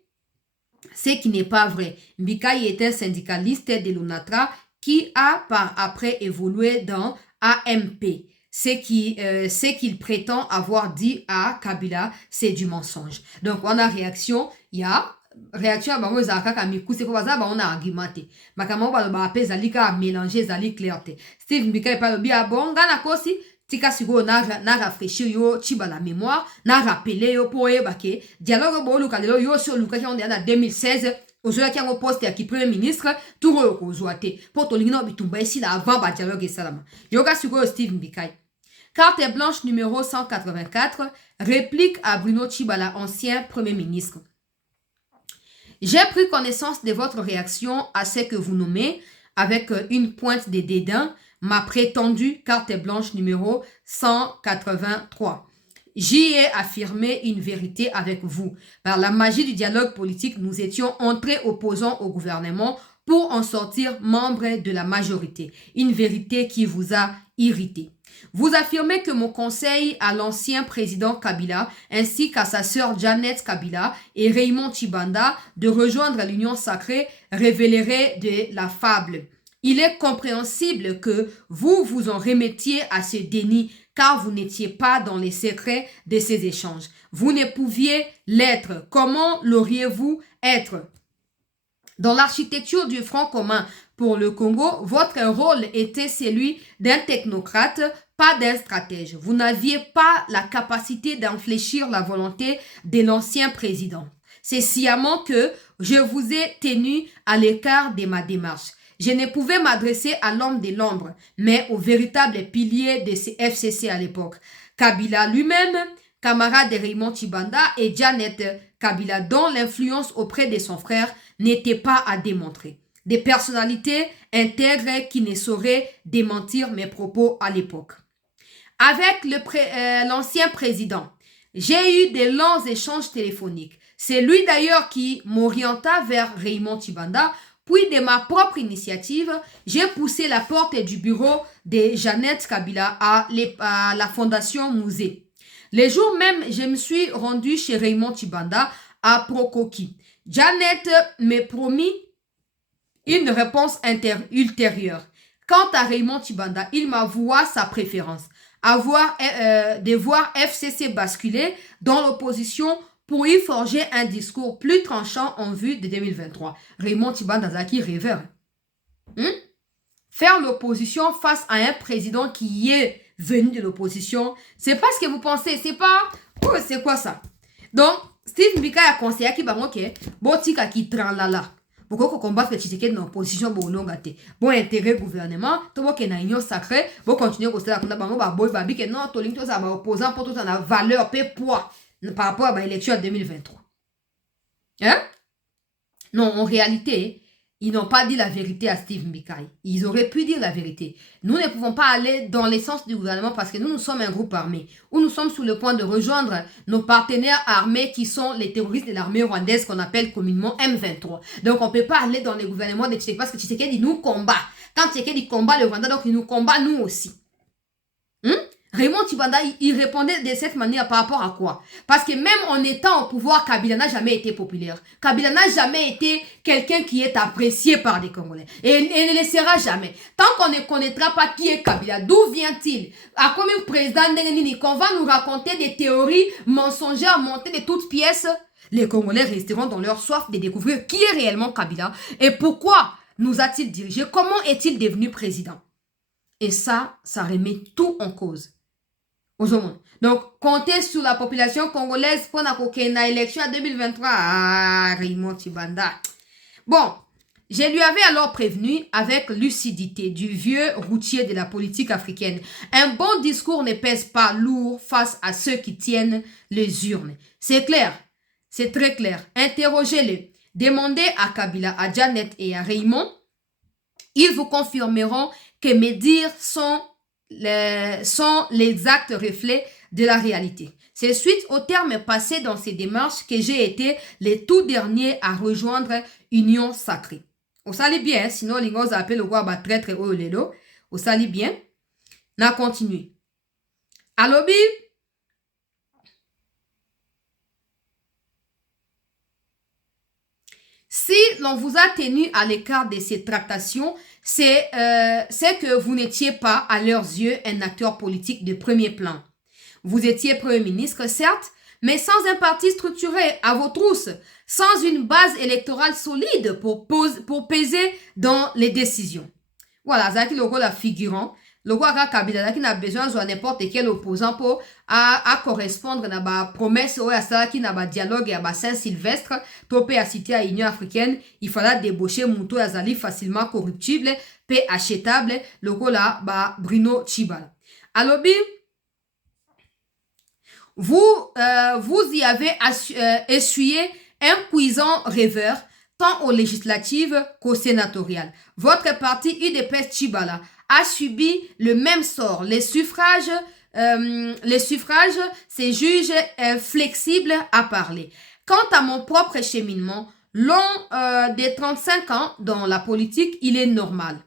ce qui n'est pas vrai. Mbikai est un syndicaliste de l'UNATRA qui a par après évolué dans AMP. Ce qu'il prétend avoir dit à Kabila, c'est du mensonge. Donc, on a réaction, il y a réaction à bango ezalaka ka mikuse po baza bango na argumenté makambo baloba ape ezali ka mélanger ezali clarté. Steve Mbikai pa lobi bon nga na kosi tika siko na rafraîchir yo Tshibala mémoire na rappeler yo po yeba ke dialogue bo luka lelo yo sur luka ki on na 2016 ozolaki yango poste ya ki premier ministre turo yo kozwa te po tolingi na bitumba esila avant ba dialogue esalama yoka siko Steve Mbikai. Carte blanche numéro 184 réplique à Bruno Tshibala, ancien premier ministre. J'ai pris connaissance de votre réaction à ce que vous nommez, avec une pointe de dédain, ma prétendue carte blanche numéro 183. J'y ai affirmé une vérité avec vous. Par la magie du dialogue politique, nous étions entrés opposants au gouvernement pour en sortir membres de la majorité. Une vérité qui vous a irrité. Vous affirmez que mon conseil à l'ancien président Kabila ainsi qu'à sa sœur Janet Kabila et Raymond Tshibanda de rejoindre l'Union sacrée révélerait de la fable. Il est compréhensible que vous vous en remettiez à ce déni car vous n'étiez pas dans les secrets de ces échanges. Vous ne pouviez l'être. Comment l'auriez-vous être? Dans l'architecture du Front commun pour le Congo, votre rôle était celui d'un technocrate, pas d'un stratège. Vous n'aviez pas la capacité d'infléchir la volonté de l'ancien président. C'est sciemment que je vous ai tenu à l'écart de ma démarche. Je ne pouvais m'adresser à l'homme de l'ombre, mais au véritable pilier de ce FCC à l'époque. Kabila lui-même, camarade de Raymond Tshibanda et Janet Kabila, dont l'influence auprès de son frère n'était pas à démontrer. Des personnalités intègres qui ne sauraient démentir mes propos à l'époque. Avec l'ancien président, j'ai eu de longs échanges téléphoniques. C'est lui d'ailleurs qui m'orienta vers Raymond Tshibanda. Puis de ma propre initiative, j'ai poussé la porte du bureau de Janet Kabila à la fondation Musée. Le jour même, je me suis rendu chez Raymond Tshibanda à Prokoki. Janet me promit une réponse ultérieure. Quant à Raymond Tshibanda, il m'avoua sa préférence. De voir FCC basculer dans l'opposition pour y forger un discours plus tranchant en vue de 2023. Raymond Tshibanda Zaki rêveur. faire l'opposition face à un président qui est venu de l'opposition, c'est pas ce que vous pensez, c'est pas... Oh, c'est quoi ça? Donc, Steve Mbika a conseillé qui va ok, bon tika qui tralala. Pourquoi qu'on combatte le Tshisekedi dans l'opposition, bon non gâté. Bon intérêt gouvernement, tout bon qu'il y a une union sacrée, bon continuer à faire la bango ba boy babi que non, tout l'into ça va opposant pour tout ça la valeur, paix, poids par rapport à l'élection en 2023. Hein? Non, en réalité, ils n'ont pas dit la vérité à Steve Mbika. Ils auraient pu dire la vérité. Nous ne pouvons pas aller dans l'essence du gouvernement parce que nous sommes un groupe armé, où nous sommes sur le point de rejoindre nos partenaires armés qui sont les terroristes de l'armée rwandaise qu'on appelle communément M23. Donc on ne peut pas aller dans le gouvernement de Tshisekedi parce que Tshisekedi nous combat. Quand Tshisekedi combat le Rwanda, donc il nous combat nous aussi. Raymond Tshibanda, il répondait de cette manière par rapport à quoi? Parce que même en étant au pouvoir, Kabila n'a jamais été populaire. Kabila n'a jamais été quelqu'un qui est apprécié par des Congolais. Et ne le sera jamais. Tant qu'on ne connaîtra pas qui est Kabila, d'où vient-il? À combien président Ndenini qu'on va nous raconter des théories mensongères montées de toutes pièces, les Congolais resteront dans leur soif de découvrir qui est réellement Kabila et pourquoi nous a-t-il dirigé, comment est-il devenu président. Et ça remet tout en cause. Donc, compter sur la population congolaise pour une élection en 2023. Ah, Raymond Tshibanda. Bon, je lui avais alors prévenu avec lucidité du vieux routier de la politique africaine. Un bon discours ne pèse pas lourd face à ceux qui tiennent les urnes. C'est clair, c'est très clair. Interrogez-les. Demandez à Kabila, à Janet et à Raymond. Ils vous confirmeront que mes dires sont l'exact reflet de la réalité. C'est suite aux termes passés dans ces démarches que j'ai été le tout dernier à rejoindre Union Sacrée. Vous savez bien, sinon les gars appellent le roi traître au lelo. Vous savez bien. On continue. Alobi. Si l'on vous a tenu à l'écart de ces tractations, c'est que vous n'étiez pas, à leurs yeux, un acteur politique de premier plan. Vous étiez Premier ministre, certes, mais sans un parti structuré à vos trousses, sans une base électorale solide pour peser dans les décisions. Voilà, c'est le rôle figurant. Le roi Kabila qui n'a besoin de n'importe quel opposant pour à correspondre à la promesse à ça qui n'a pas dialogue à Saint-Sylvestre, topé à citer à l'Union africaine, il fallait débaucher Mouto Azali facilement corruptible, peu achetable, le rôle Bruno Tshibala. Alors, vous y avez essuyé un cuisant rêveur tant aux législatives qu'aux sénatoriales. Votre parti UDPS Tshibala a subi le même sort. Les suffrages, c'est juge flexible à parler. Quant à mon propre cheminement, long des 35 ans dans la politique, il est normal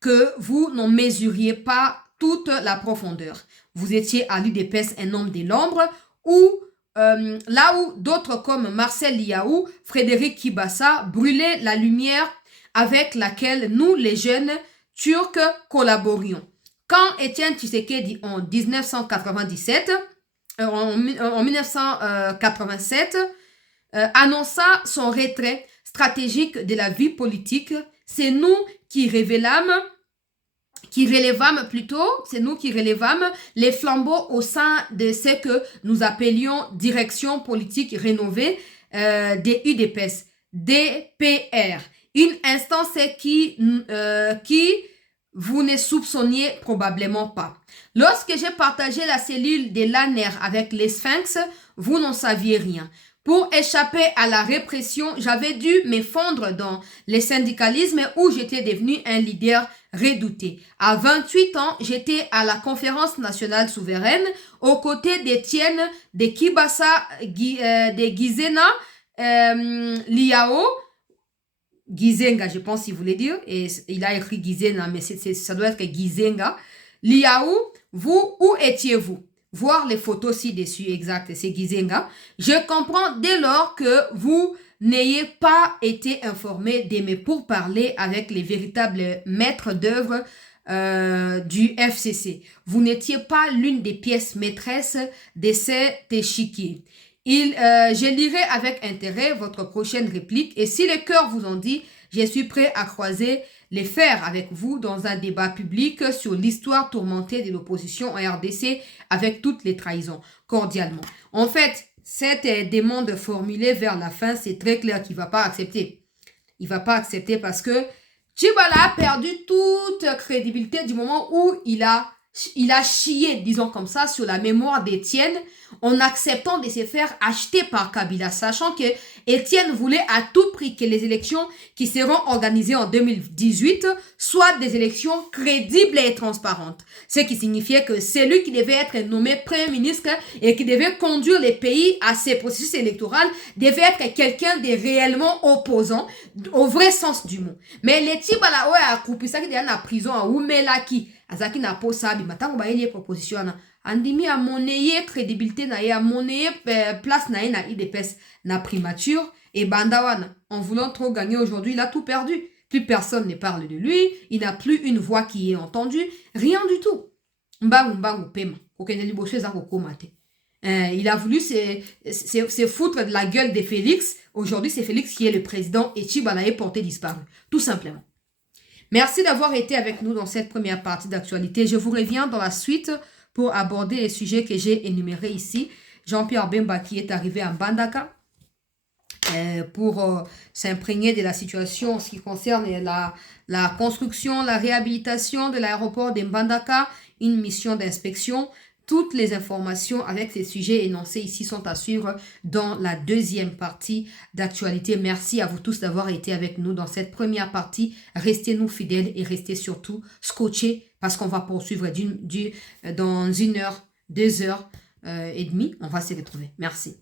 que vous n'en mesuriez pas toute la profondeur. Vous étiez à l'UDPS un homme de l'ombre où là où d'autres comme Marcel Liaou, Frédéric Kibassa brûlaient la lumière avec laquelle nous, les jeunes Turcs, collaborions. Quand Étienne Tshisekedi en 1997, en 1987, annonça son retrait stratégique de la vie politique, c'est nous qui relevâmes les flambeaux au sein de ce que nous appelions direction politique rénovée des UDPS, DPR, une instance qui vous ne soupçonniez probablement pas. Lorsque j'ai partagé la cellule de l'ANER avec les Sphinx, vous n'en saviez rien. Pour échapper à la répression, j'avais dû me fondre dans le syndicalisme où j'étais devenu un leader redouté. À 28 ans, j'étais à la Conférence nationale souveraine aux côtés d'Étienne de Kibassa, de Gizena, Liao, Gizenga, je pense qu'il voulait dire, et il a écrit Gizena, mais ça doit être Gizenga. Liao, vous, où étiez-vous? Voir les photos ci-dessus, exact, c'est Gizenga. Je comprends dès lors que vous n'ayez pas été informé de mes pourparlers avec les véritables maîtres d'œuvre du FCC. Vous n'étiez pas l'une des pièces maîtresses de cet échiquier. Je lirai avec intérêt votre prochaine réplique et si les cœurs vous ont dit, je suis prêt à croiser les fers avec vous dans un débat public sur l'histoire tourmentée de l'opposition en RDC avec toutes les trahisons, cordialement. En fait, cette demande formulée vers la fin, c'est très clair qu'il ne va pas accepter. Il ne va pas accepter parce que Tchibala a perdu toute crédibilité du moment où il a chié, disons comme ça, sur la mémoire d'Étienne en acceptant de se faire acheter par Kabila, sachant que Étienne voulait à tout prix que les élections qui seront organisées en 2018 soient des élections crédibles et transparentes. Ce qui signifiait que c'est lui qui devait être nommé Premier ministre et qui devait conduire les pays à ces processus électoraux, devait être quelqu'un de réellement opposant, au vrai sens du mot. Mais les Tibala a coupé ça qui est en prison à Oumelaki, azaki na posa bi matango ba yeli proposition na andimi a monnaie crédibilité na ya monnaie place na na IDPS na primature et bandawana en voulant trop gagner aujourd'hui il a tout perdu. Plus personne ne parle de lui, il n'a plus une voix qui est entendue, rien du tout. Mbangu pema kokende liboshe za kokomate. Il a voulu se foutre de la gueule de Félix. Aujourd'hui, c'est Félix qui est le président et Tchibala est porté disparu. Tout simplement. Merci d'avoir été avec nous dans cette première partie d'actualité. Je vous reviens dans la suite pour aborder les sujets que j'ai énumérés ici. Jean-Pierre Bemba qui est arrivé à Mbandaka pour s'imprégner de la situation en ce qui concerne la construction, la réhabilitation de l'aéroport de Mbandaka, une mission d'inspection. Toutes les informations avec ces sujets énoncés ici sont à suivre dans la deuxième partie d'actualité. Merci à vous tous d'avoir été avec nous dans cette première partie. Restez-nous fidèles et restez surtout scotchés parce qu'on va poursuivre dans 1 heure, 2 heures et demie. On va se retrouver. Merci.